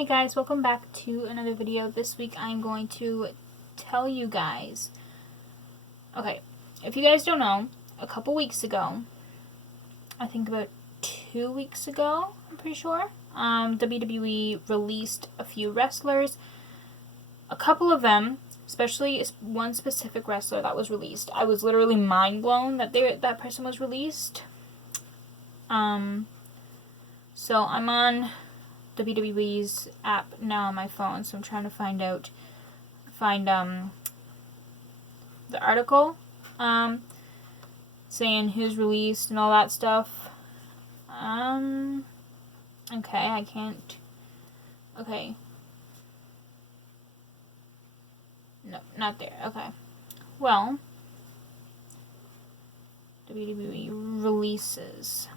Hey guys, welcome back to another video. This week I'm going to tell you guys, okay, if you guys don't know, a couple weeks ago, I think about 2 weeks ago, I'm pretty sure, WWE released a few wrestlers. A couple of them, especially one specific wrestler that was released, I was literally mind blown that that person was released. So I'm on WWE's app now on my phone, so I'm trying to find the article saying who's released and all that stuff. Okay, I can't. Okay. No, not there. Okay. Well, WWE releases.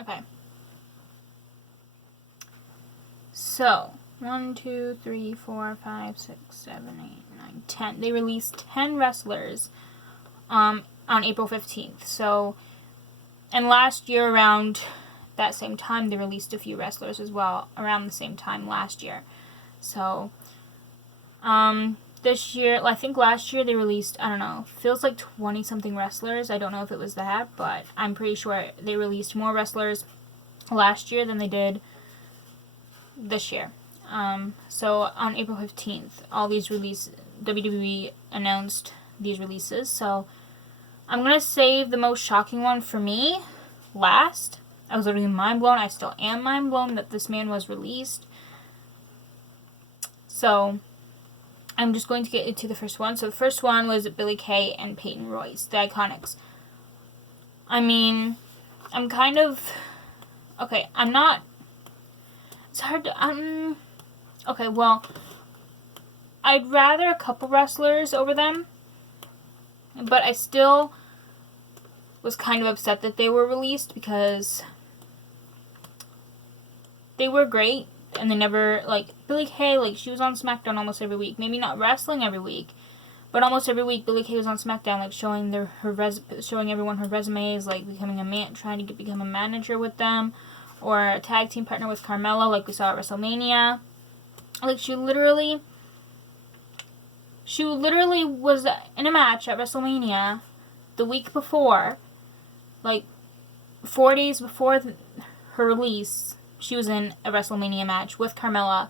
Okay. So, 1, 2, 3, 4, 5, 6, 7, 8, 9, 10. They released 10 wrestlers on April 15th. So, and last year around that same time, they released a few wrestlers as well around the same time last year. So, this year, I think last year they released, I don't know, feels like 20-something wrestlers. I don't know if it was that, but I'm pretty sure they released more wrestlers last year than they did this year. So on April 15th, all these WWE announced these releases. So I'm going to save the most shocking one for me last. I was literally mind blown. I still am mind blown that this man was released. So I'm just going to get into the first one. So the first one was Billie Kay and Peyton Royce, the Iconics. I mean, I'm kind of... Okay, I'm not... It's hard to... Okay, well, I'd rather a couple wrestlers over them, but I still was kind of upset that they were released because they were great. And they never, Billie Kay, she was on SmackDown almost every week. Maybe not wrestling every week, but almost every week Billie Kay was on SmackDown, showing showing everyone her resumes, becoming trying to become a manager with them, or a tag team partner with Carmella, like we saw at WrestleMania. She literally was in a match at WrestleMania the week before, 4 days before her release. She was in a WrestleMania match with Carmella,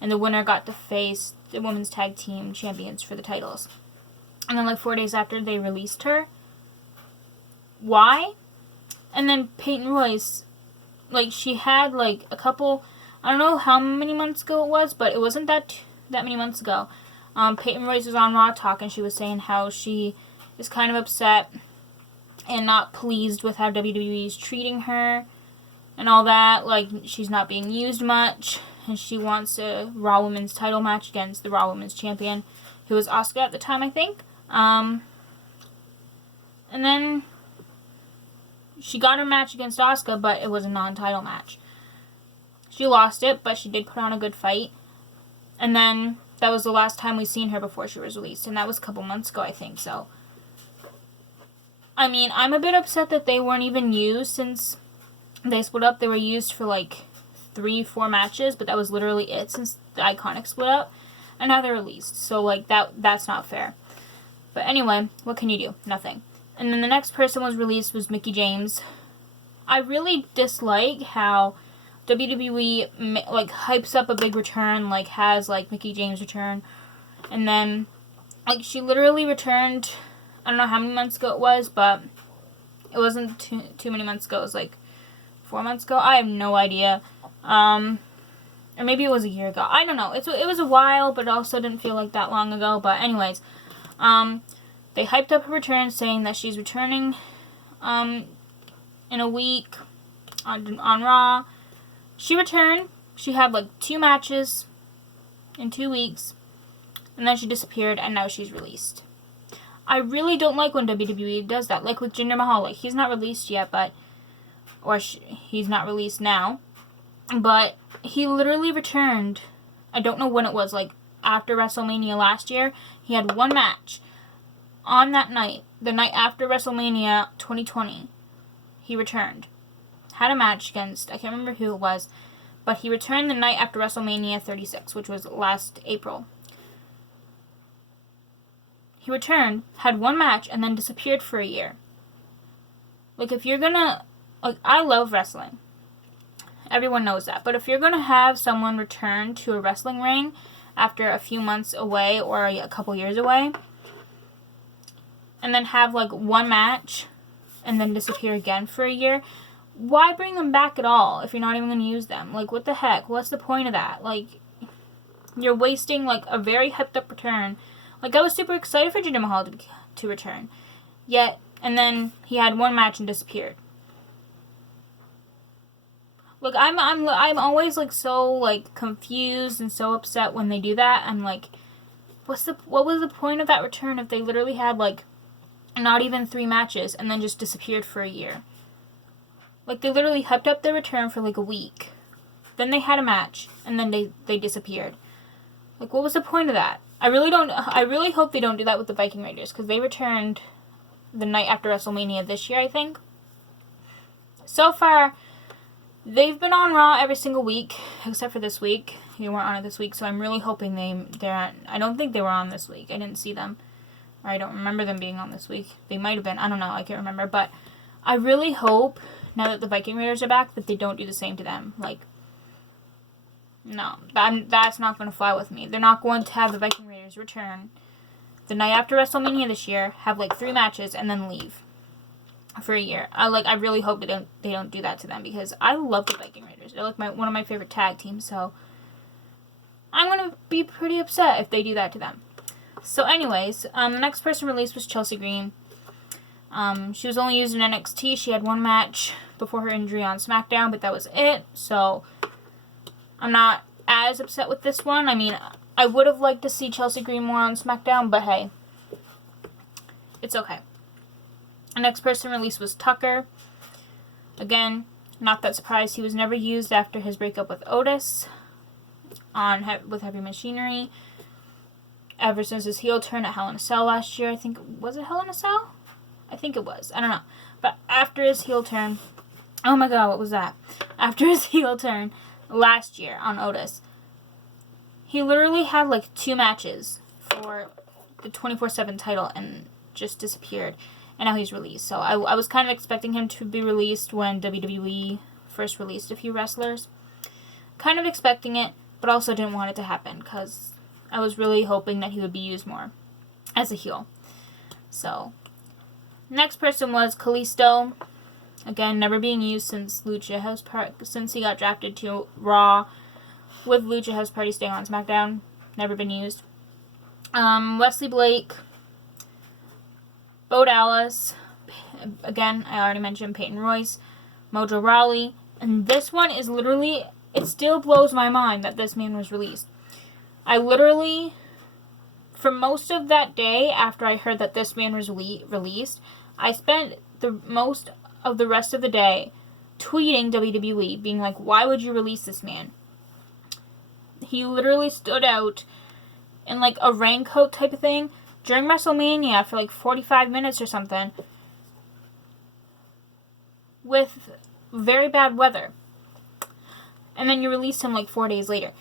and the winner got to face the women's tag team champions for the titles. And then 4 days after, they released her. Why? And then Peyton Royce, she had a couple, I don't know how many months ago it was, but it wasn't that many months ago. Peyton Royce was on Raw Talk, and she was saying how she is kind of upset and not pleased with how WWE is treating her and all that. She's not being used much, and she wants a Raw Women's title match against the Raw Women's champion, who was Asuka at the time, I think. And then she got her match against Asuka, but it was a non-title match. She lost it, but she did put on a good fight. And then that was the last time we seen her before she was released, and that was a couple months ago, I think. So, I mean, I'm a bit upset that they weren't even used since they split up. They were used for 3-4 matches, but that was literally it since the Iconics split up, and now they're released. So that's not fair. But anyway, what can you do? Nothing. And then the next person was released was Mickie James. I really dislike how WWE hypes up a big return, has Mickie James return, and then she literally returned. I don't know how many months ago it was, but it wasn't too many months ago. It was 4 months ago. I have no idea. Or maybe it was a year ago. I don't know. It was a while, but it also didn't feel like that long ago. But anyways, they hyped up her return, saying that she's returning in a week on Raw. She returned. She had 2 matches in 2 weeks, and then she disappeared, and now she's released. I really don't like when WWE does that. With Jinder Mahal, he's not released yet, he's not released now, but he literally returned. I don't know when it was, after WrestleMania last year. He had 1 match. on that night, the night after WrestleMania 2020, he returned. Had a match against, I can't remember who it was, but he returned the night after WrestleMania 36, which was last April. He returned, had one match, and then disappeared for a year. Like, if you're gonna, like, I love wrestling. Everyone knows that. But if you're gonna have someone return to a wrestling ring after a few months away or a couple years away, and then have, like, one match, and then disappear again for a year, why bring them back at all if you're not even gonna use them? Like, what the heck? What's the point of that? Like, you're wasting, like, a very hyped up return. Like, I was super excited for Jinder Mahal to return. Yet, and then he had one match and disappeared. Look, I'm always, like, so, like, confused and so upset when they do that. I'm like, what was the point of that return if they literally had, like, not even 3 matches and then just disappeared for a year? Like, they literally hyped up their return for, like, a week. Then they had a match, and then they disappeared. Like, what was the point of that? I really hope they don't do that with the Viking Raiders, because they returned the night after WrestleMania this year, I think. So far, they've been on Raw every single week, except for this week. They weren't on it this week, so I'm really hoping they're on. I don't think they were on this week. I didn't see them. Or I don't remember them being on this week. They might have been. I don't know. I can't remember. But I really hope, now that the Viking Raiders are back, that they don't do the same to them. Like, no, that's not going to fly with me. They're not going to have the Viking Raiders return the night after WrestleMania this year, have like 3 matches, and then leave for a year. I really hope they don't do that to them, because I love the Viking Raiders. They're like one of my favorite tag teams, so I'm going to be pretty upset if they do that to them. So anyways, the next person released was Chelsea Green. She was only used in NXT. She had one match before her injury on SmackDown, but that was it. So I'm not as upset with this one. I mean, I would have liked to see Chelsea Green more on SmackDown, but hey, it's okay. The next person released was Tucker. Again, not that surprised. He was never used after his breakup with Otis with Heavy Machinery. Ever since his heel turn at Hell in a Cell last year, I think, was it Hell in a Cell? I think it was. I don't know. But after his heel turn, oh my god, what was that? After his heel turn last year on Otis, he literally had like 2 matches for the 24/7 title and just disappeared. And now he's released. So I was kind of expecting him to be released when WWE first released a few wrestlers. Kind of expecting it, but also didn't want it to happen, because I was really hoping that he would be used more as a heel. So, next person was Kalisto. Again, never being used since since he got drafted to Raw, with Lucha House Party staying on SmackDown. Never been used. Wesley Blake, Bo Dallas, again, I already mentioned Peyton Royce, Mojo Rawley, and this one is literally, it still blows my mind that this man was released. I literally, for most of that day after I heard that this man was released, I spent the most of the rest of the day tweeting WWE, being like, why would you release this man? He literally stood out in like a raincoat type of thing during WrestleMania for like 45 minutes or something, with very bad weather. And then you released him like 4 days later.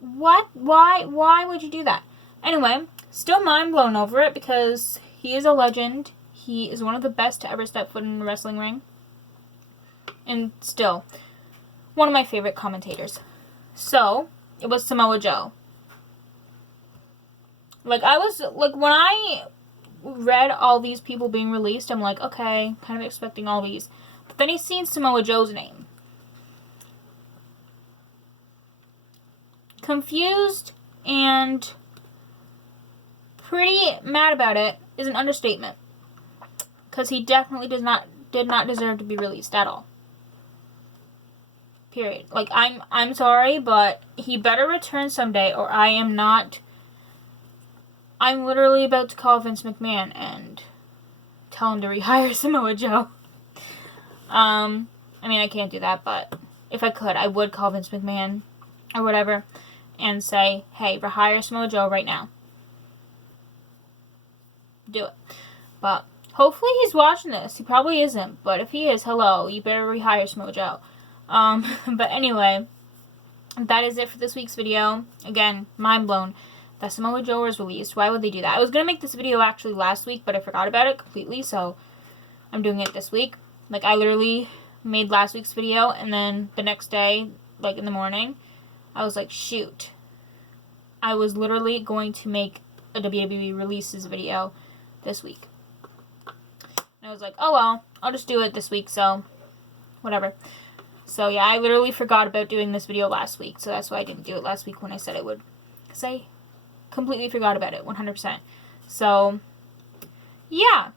What? Why would you do that? Anyway, still mind blown over it, because he is a legend. He is one of the best to ever step foot in a wrestling ring. And still, one of my favorite commentators. So, it was Samoa Joe. Like, when I read all these people being released, I'm like, okay, kind of expecting all these. But then I seen Samoa Joe's name. Confused and pretty mad about it is an understatement, because he definitely did not deserve to be released at all. Period. Like, I'm sorry, but he better return someday, or I'm literally about to call Vince McMahon and tell him to rehire Samoa Joe. I mean, I can't do that, but if I could, I would call Vince McMahon or whatever and say, hey, rehire Samoa Joe right now. do it. But hopefully he's watching this. He probably isn't, but if he is, hello, you better rehire Samoa Joe. But anyway, that is it for this week's video. Again, mind blown that Samoa Joe was released. Why would they do that? I was going to make this video actually last week, but I forgot about it completely, so I'm doing it this week. Like, I literally made last week's video, and then the next day, like in the morning, I was like, shoot. I was literally going to make a WWE releases video this week. And I was like, oh well, I'll just do it this week, so whatever. So yeah, I literally forgot about doing this video last week, so that's why I didn't do it last week when I said I would. Because I completely forgot about it, 100%. So, yeah.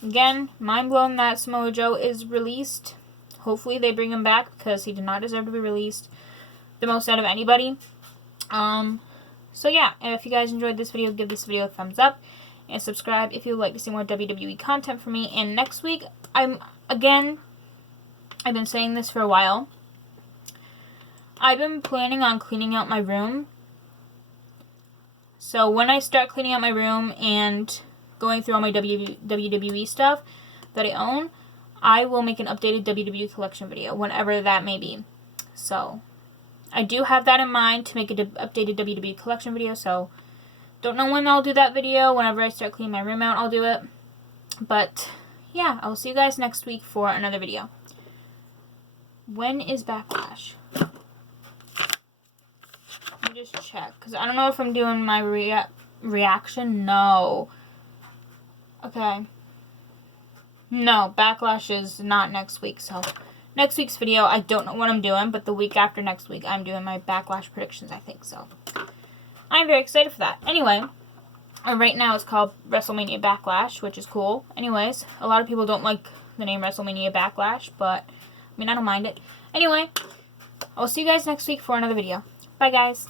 Again, mind blown that Samoa Joe is released. Hopefully they bring him back because he did not deserve to be released the most out of anybody. So yeah, if you guys enjoyed this video, give this video a thumbs up and subscribe if you would like to see more WWE content from me. And next week, I've been saying this for a while. I've been planning on cleaning out my room. So when I start cleaning out my room and going through all my WWE stuff that I own, I will make an updated WWE collection video, whenever that may be. So, I do have that in mind to make an updated WWE collection video, so don't know when I'll do that video. Whenever I start cleaning my room out, I'll do it. But, yeah, I will see you guys next week for another video. When is Backlash? Let me just check, because I don't know if I'm doing my reaction. No. Okay. No, Backlash is not next week, so next week's video, I don't know what I'm doing, but the week after next week, I'm doing my Backlash predictions, I think, so I'm very excited for that. Anyway, right now it's called WrestleMania Backlash, which is cool. Anyways, a lot of people don't like the name WrestleMania Backlash, but, I mean, I don't mind it. Anyway, I'll see you guys next week for another video. Bye, guys.